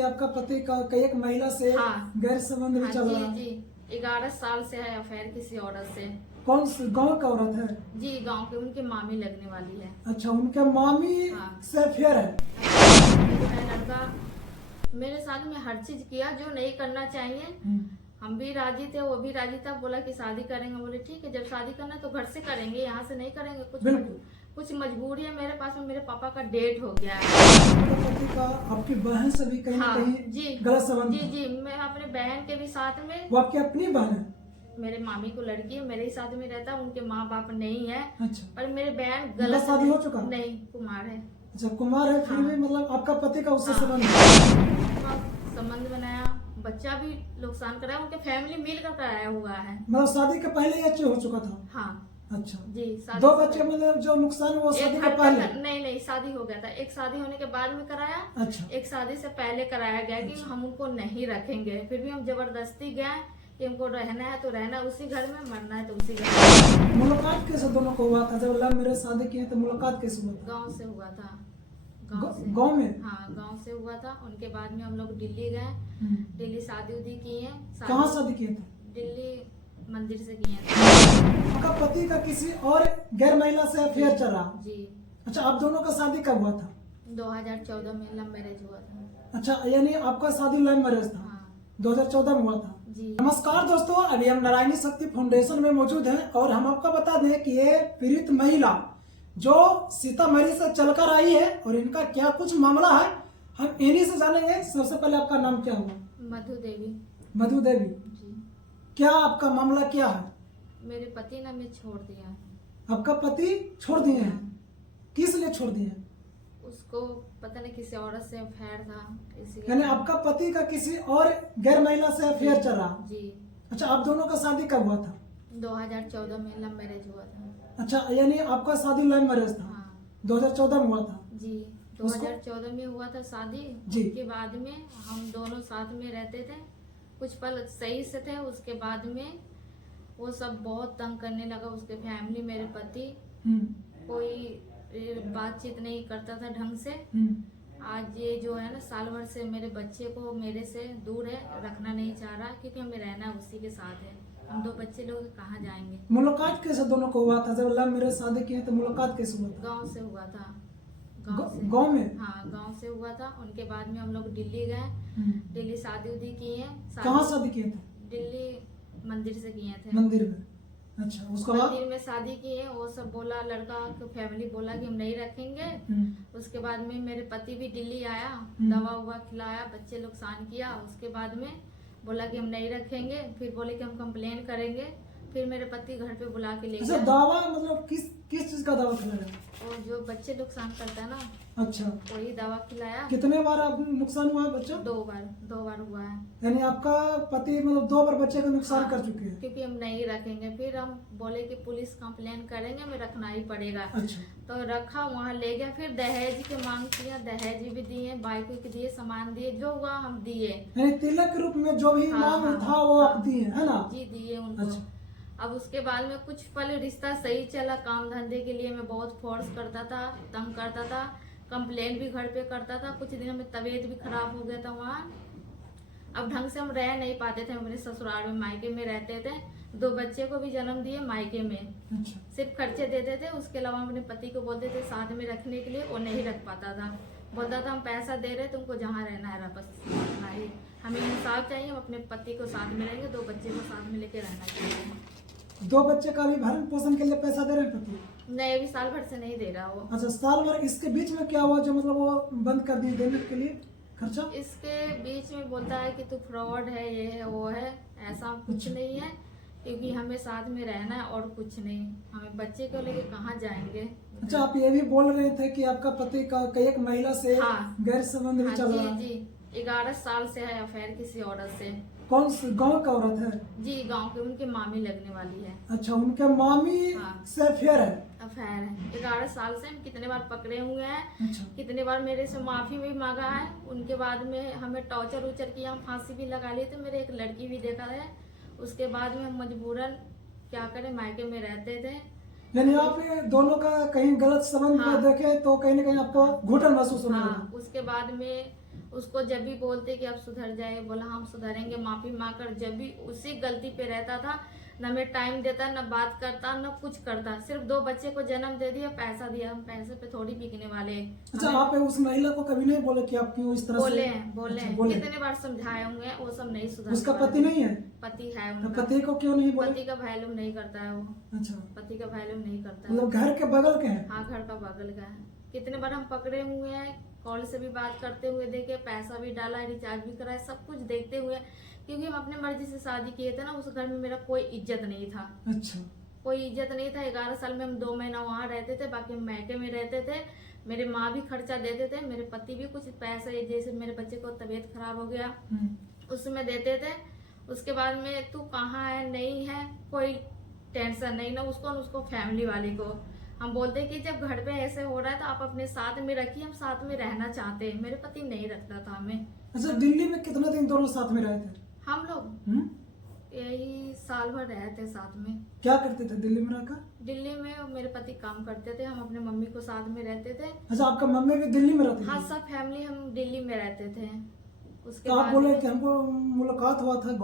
कि आपका पति का कई एक महिला से हाँ। गैर संबंध भी चल रहा है। जी 11 साल से है अफेयर किसी औरत से। कौन सी गांव का औरत है? जी गांव के, उनकी मामी लगने वाली है। अच्छा, उनके मामी हाँ। से अफेयर है। जो है लड़का मेरे साथ में हर चीज किया जो नहीं करना चाहिए। हम भी राजी थे, वो भी राजी था। बोला कि शादी करेंगे, बोले ठीक है, जब शादी करना है तो घर से करेंगे, यहाँ से नहीं करेंगे। कुछ मजबूरी है मेरे पास में, मेरे पापा का डेट हो गया है। पति का आपकी बहन से भी कहीं ना कहीं जी गलत संबंध जी जी मैं अपने बहन के भी साथ में। वो आपकी अपनी बहन है? मेरे मामी को लड़की है, मेरे ही साथ में रहता है, उनके माँ बाप नहीं है। अच्छा, पर मेरे बहन गलत शादी हो चुका? नहीं, कुमार है। अच्छा, कुमार है, फिर हाँ। भी मतलब आपका पति का उससे हाँ। संबंध है? संबंध बनाया, बच्चा भी नुकसान कराया, उनके फैमिली मिलकर कराया हुआ है। मतलब शादी के पहले ये चीज हो चुका था? हाँ। अच्छा जी शादी 2 बच्चे मतलब जो नुकसान वो शादी के पहले? नहीं शादी हो गया था। एक शादी होने के बाद में कराया। अच्छा, एक शादी से पहले कराया गया कि हम उनको नहीं रखेंगे। फिर भी हम जबरदस्ती गए कि हमको रहना है तो रहना उसी घर में, मरना है तो उसी घर में। मुलाकात कैसे दोनों को हुआ था? जब लव मैरिज शादी किए तो मुलाकात कैसे हुआ था? गाँव से हुआ था। गाँव में? हाँ गाँव से हुआ था। उनके बाद में हम लोग दिल्ली गए। दिल्ली शादी उदी किए। कहाँ शादी किए थे? दिल्ली मंदिर से किए थे। आपका पति का किसी और गैर महिला से अफेयर चल रहा? जी। अच्छा, आप दोनों का शादी कब हुआ था? 2014 में लव मैरिज हुआ था। अच्छा, यानी आपका शादी लव मैरिज था? हाँ। 2014 में हुआ था? जी। नमस्कार दोस्तों, अभी हम नारायणी शक्ति फाउंडेशन में मौजूद हैं और हम आपको बता दें कि ये पीड़ित महिला जो सीतामढ़ी से चलकर आई है और इनका क्या कुछ मामला है हम इन्हीं से जानेंगे। सबसे पहले आपका नाम क्या हुआ? मधु देवी। मधु देवी जी। क्या आपका मामला क्या है? मेरे पति ने हमें छोड़ दिया। आपका पति छोड़ दिए हैं? किस लिए छोड़ दिए हैं? उसको पता नहीं किसी औरत से अफेयर था, इसीलिए। यानी आपका पति का किसी और गैर महिला से अफेयर चल रहा? जी। अच्छा, आप दोनों का शादी कब हुआ था? 2014 में लव मैरिज हुआ था। अच्छा, यानी आपका शादी लव मैरिज था? हाँ। 2014 में हुआ था? जी 2014 में हुआ था शादी। जी। उसके बाद में हम दोनों साथ में रहते थे, कुछ पल सही से थे। उसके बाद में वो सब बहुत तंग करने लगा। उसके फैमिली, मेरे पति कोई बातचीत नहीं करता था ढंग से। आज ये जो है ना साल भर से मेरे बच्चे को मेरे से दूर है, रखना नहीं चाह रहा, क्योंकि हमें रहना उसी के साथ है। हम 2 बच्चे लोग कहाँ जाएंगे। मुलाकात कैसे दोनों को हुआ था? जब लव मैरिज शादी किए तो मुलाकात कैसे हुआ था? गांव से हुआ था। गांव से। गांव में? हाँ गांव से हुआ था। उनके बाद में हम लोग दिल्ली गए। दिल्ली शादी उदी किए। कहाँ शादी किए थे? दिल्ली मंदिर से किए थे। मंदिर में? अच्छा, उसके बाद? मंदिर में शादी किए। वो सब बोला, लड़का की फैमिली बोला कि हम नहीं रखेंगे। उसके बाद में मेरे पति भी दिल्ली आया, दवा हुआ खिलाया, बच्चे नुकसान किया। उसके बाद में बोला कि हम नहीं रखेंगे। फिर बोले कि हम कंप्लेन करेंगे। फिर मेरे पति घर पे बुला के ले अच्छा, गया। दावा मतलब किस चीज का दावा खिलाया? और जो बच्चे नुकसान करता है ना, अच्छा, वही दवा खिलाया। कितने बार आप नुकसान हुआ है बच्चा? 2 बार हुआ है। यानी आपका पति मतलब 2 बार बच्चे का नुकसान हाँ, कर चुके हैं? क्योंकि हम नहीं रखेंगे। फिर हम बोले कि पुलिस कंप्लेन करेंगे, हमें रखना ही पड़ेगा। अच्छा, तो रखा, वहाँ ले गया। फिर दहेज की मांग किया, दहेज भी दिए, बाइक दिए, सामान दिए, जो हुआ हम दिए। यानी तिलक के रूप में जो भी मांग था वो आप दिए, है ना? जी दिए उनको। अच्छा। अब उसके बाद में कुछ पल रिश्ता सही चला। काम धंधे के लिए मैं बहुत फोर्स करता था, तंग करता था, कंप्लेन भी घर पे करता था। कुछ दिन में तबीयत भी खराब हो गया था वहाँ। अब ढंग से हम रह नहीं पाते थे। हम अपने ससुराल में, मायके में रहते थे। 2 बच्चे को भी जन्म दिए मायके में। अच्छा, सिर्फ खर्चे देते थे। उसके अलावा हम अपने पति को बोलते थे साथ में रखने के लिए, वो नहीं रख पाता था। बोलता था हम पैसा दे रहे, तुमको जहाँ रहना है बस रहना है। हमें इंसाफ चाहिए, हम अपने पति को साथ में रहेंगे, 2 बच्चे को साथ में लेके रहना चाहिए। 2 बच्चे का भी भरण पोषण के लिए पैसा दे रहे हैं पति? नहीं, अभी साल भर से नहीं दे रहा वो। अच्छा, साल भर। इसके बीच में क्या हुआ जो मतलब वो बंद कर दिए देने के लिए खर्चा? इसके बीच में बोलता है कि तू फ्रॉड है, ये है वो है। ऐसा कुछ नहीं है, क्योंकि हमें साथ में रहना है और कुछ नहीं। हमें बच्चे को लेके कहाँ जाएंगे। अच्छा, आप ये भी बोल रहे थे कि आपका पति का कई एक महिला से हाँ। गैर संबंध भी चल रहा है? जी 11 साल से है अफेयर किसी औरत से। कौन सी गांव का औरत है? जी गांव के, उनके मामी लगने वाली है। अच्छा, उनके मामी हाँ। से अफेयर है? अफेयर है। 11 साल से हम कितने बार पकड़े हुए हैं। अच्छा, कितने बार मेरे से माफी भी मांगा है। उनके बाद में हमें टॉर्चर उचर किया, हम फांसी भी लगा लिए थे। मेरे एक लड़की भी देखा है। उसके बाद में हम मजबूरन क्या करें, मायके में रहते थे। यानी आप ये दोनों का कहीं गलत संबंध हाँ। को देखे तो कहीं ना कहीं आपको घुटन महसूस होने हाँ, लगा? उसके बाद में उसको जब भी बोलते कि अब सुधर जाए, बोला हम सुधरेंगे, माफी मांग कर, जब भी उसी गलती पे रहता था, न मैं टाइम देता, न बात करता, न कुछ करता, सिर्फ 2 बच्चे को जन्म दे दिया, पैसा दिया, हम पैसे पे थोड़ी बिकने वाले हैं। अच्छा, आप उस महिला को कभी नहीं बोले कि आप क्यों इस तरह से? बोले अच्छा, हैं, बोले। कितने बार समझाए होंगे, वो सब नहीं सुधर। उसका पति नहीं है? पति है तो उनका। पति को क्यों नहीं बोले? पति का वैल्यू नहीं करता है वो। अच्छा, पति का वैल्यू नहीं करता है। मतलब घर के बगल के हैं? हाँ, घर का बगल का है। कितने बार हम पकड़े हुए हैं, कॉल से भी बात करते हुए देखे, पैसा भी डाला है, रिचार्ज भी कराया, सब कुछ देखते हुए, क्योंकि हम अपने मर्जी से शादी किए थे ना, उस घर में मेरा कोई इज्जत नहीं था। अच्छा, कोई इज्जत नहीं था। 11 साल में हम 2 महीना वहाँ रहते थे, बाकी हम मैके में रहते थे। मेरे माँ भी खर्चा देते थे, मेरे पति भी कुछ पैसे, जैसे मेरे बच्चे को तबीयत खराब हो गया उसमें देते थे। उसके बाद में तू कहाँ है, नहीं है, कोई टेंशन नहीं ना उसको, न उसको फैमिली वाले को। हम बोलते कि जब घर पे ऐसे हो रहा है तो आप अपने साथ में रखिए, हम साथ में रहना चाहते हैं। मेरे पति नहीं रखता था हमें। अच्छा, दिल्ली में कितने दिन दोनों साथ में रहे थे? हम लोग यही साल भर रहे थे साथ में। क्या करते थे दिल्ली में रहकर? दिल्ली में मेरे पति काम करते थे, हम अपने मम्मी को साथ में रहते थे। अच्छा, आपका मम्मी भी दिल्ली में रहती थी? हाँ, सब फैमिली हम दिल्ली में रहते थे। उसके तो आप बाद बोले कि हमको मुलाकात हुआ था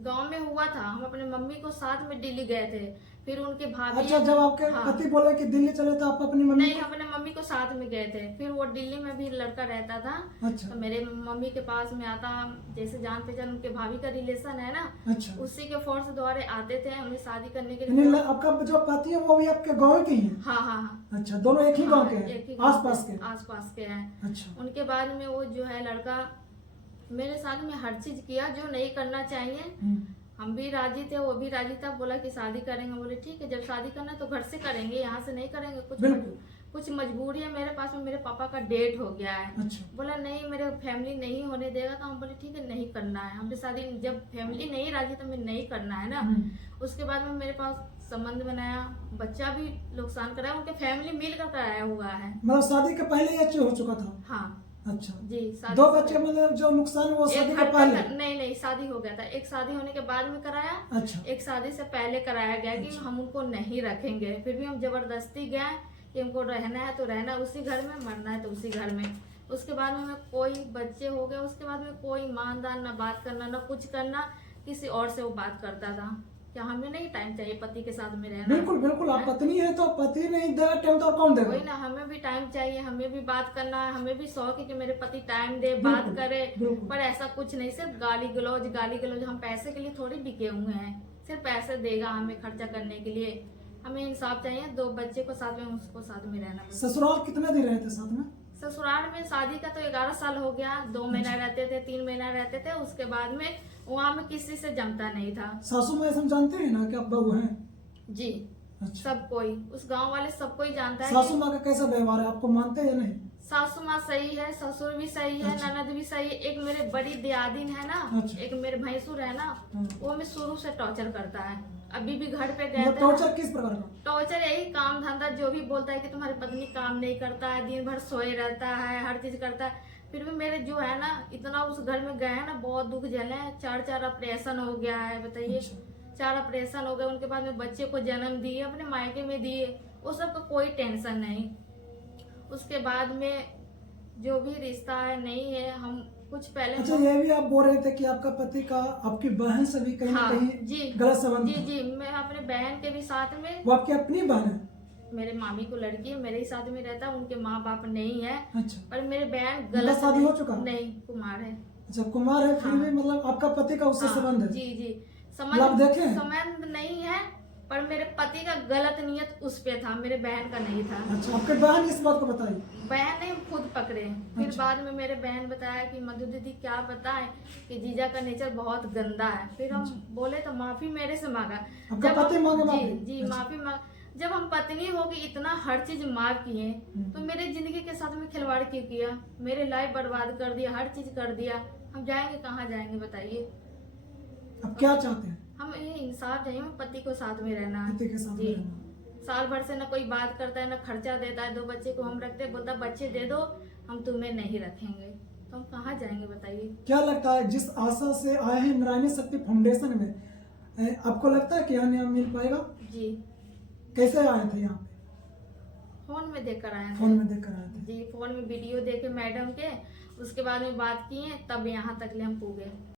गांव में हुआ था, हम अपने मम्मी को साथ में दिल्ली गए थे, फिर उनके भाभी। अच्छा, जब आपके हाँ, पति बोले कि दिल्ली चले तो आप अपनी मम्मी नहीं, अपने मम्मी को साथ में गए थे। फिर वो दिल्ली में भी लड़का रहता था। अच्छा, तो मेरे मम्मी के पास में आता, जैसे जान पहचान उनके भाभी का रिलेशन है ना, अच्छा, उसी के फोर्स द्वारा आते थे हमें शादी करने के यानी लिए। आपका जो पति है वो भी आपके गाँव के ही हैं? हाँ हाँ हाँ। अच्छा, दोनों एक ही गांव के हाँ, एक ही हैं, गाँव आसपास के? आसपास के हैं। अच्छा, उनके बाद में वो जो है लड़का मेरे साथ में हर चीज किया जो नहीं करना चाहिए। हम भी राजी थे, वो भी राजी था। बोला कि शादी करेंगे, बोले ठीक है, जब शादी करना तो घर से करेंगे, यहाँ से नहीं करेंगे। कुछ मजबूरी है मेरे पास में, मेरे पापा का डेट हो गया है। अच्छा, बोला नहीं, मेरे फैमिली नहीं होने देगा। तो हम बोले ठीक है, नहीं करना है हमने शादी। जब फैमिली नहीं राजी तो हमें नहीं करना है ना। उसके बाद में मेरे पास संबंध बनाया, बच्चा भी नुकसान कराया, उनके फैमिली मिलकर कराया हुआ है। मतलब शादी के पहले ये हो चुका था? हाँ अच्छा जी, 2 बच्चे, मतलब जो नुकसान वो शादी के पहले? नहीं, शादी हो गया था। एक शादी होने के बाद में कराया, अच्छा, एक शादी से पहले कराया गया कि हम उनको नहीं रखेंगे। फिर भी हम जबरदस्ती गए कि हमको रहना है तो रहना उसी घर में, मरना है तो उसी घर में। उसके बाद में कोई बच्चे हो गए, उसके बाद में कोई ईमानदार, ना बात करना, ना कुछ करना, किसी और से वो बात करता था। क्या हमें नहीं टाइम चाहिए पति के साथ में रहना? बिल्कुल बिल्कुल, आप पत्नी है तो पति नहीं देगा टाइम तो कौन देगा? वही ना, हमें भी टाइम चाहिए, हमें भी बात करना है, हमें भी शौक है कि मेरे पति टाइम दे, बात करे। पर ऐसा कुछ नहीं, सिर्फ गाली गलौज। हम पैसे के लिए थोड़ी बिके हुए हैं, सिर्फ पैसे देगा हमें खर्चा करने के लिए। हमें इंसाफ चाहिए, 2 बच्चे को साथ में, उसको साथ में रहना। ससुराल कितने दिन रहे थे साथ में? ससुराल में शादी का तो 11 साल हो गया। 2 महीना रहते थे, 3 महीना रहते थे। उसके बाद में वहाँ में किसी से जमता नहीं था। सासू माँ ऐसा जानते हैं ना कि आप बहू हैं? जी, अच्छा, सब कोई, उस गांव वाले सब कोई जानता है। सासू माँ का कैसा व्यवहार है, आपको मानते हैं या नहीं? सासू माँ सही है, ससुर भी सही है, अच्छा, ननद भी सही है। एक मेरे बड़ी दियादिन है ना, अच्छा, एक मेरे भैंसुर है ना, वो हमें शुरू से टॉर्चर करता है। अभी भी घर पे गए मतलब थे। टॉर्चर किस प्रकार का? टॉर्चर यही काम धंधा, जो भी बोलता है कि तुम्हारी पत्नी काम नहीं करता है, दिन भर सोए रहता है, हर चीज करता है। फिर भी मेरे जो है ना, इतना उस घर में गए हैं ना, बहुत दुख झेले हैं। 4 ऑपरेशन हो गया है, बताइए। 4 ऑपरेशन हो गए। उनके बाद में बच्चे को जन्म दिए, अपने मायके में दिए, वो सब का कोई टेंशन नहीं। उसके बाद में जो भी रिश्ता है नहीं है, हम कुछ पहले। अच्छा, ये भी आप बोल रहे थे कि आपका पति का आपकी बहन से भी कहीं ना कहीं जी गलत संबंध था? जी, मैं अपने बहन के भी साथ में। वो आपकी अपनी बहन है? मेरे मामी को लड़की है, मेरे ही साथ में रहता है, उनके माँ बाप नहीं है। अच्छा, पर मेरे बहन उनका शादी हो चुका? नहीं, कुमार है। अच्छा, कुमार है, फिर भी मतलब आपका पति का उससे संबंध है? जी, संबंध नहीं है, पर मेरे पति का गलत नियत उस पे था, मेरे बहन का नहीं था। अच्छा, आपके बहन इस बात को बताई? बहन ने खुद पकड़े। फिर बाद में मेरे बहन बताया कि मधु दीदी क्या बताएं कि जीजा का नेचर बहुत गंदा है। फिर हम बोले तो माफी मेरे से मांगा। आपका पति मांगे माफी? जी, माफी मांग। जब हम पत्नी होगी, इतना हर चीज माफ किए, तो मेरे जिंदगी के साथ में खिलवाड़ क्यों किया? मेरे लाइफ बर्बाद कर दिया, हर चीज कर दिया। हम जाएंगे कहाँ जाएंगे बताइए? अब क्या चाहते हैं? हम ये इंसाफ चाहिए, पति को साथ में रहना। पति के साथ जी, रहना। साल भर से ना कोई बात करता है, ना खर्चा देता है। 2 बच्चे को हम रखते, बोलता बच्चे दे दो, हम तुम्हें नहीं रखेंगे। तो हम कहाँ जाएंगे बताइए? क्या लगता है, जिस आशा से आए हैं नारायणी शक्ति फाउंडेशन में, आपको लगता है कि यहाँ न्याय मिल पाएगा? जी। कैसे आए थे यहाँ पे? फोन में देखकर आए थे। फोन में देखकर आए थे? जी, फोन में वीडियो देखे मैडम के, उसके बाद में बात किए, तब यहाँ तक ले हम पूगे।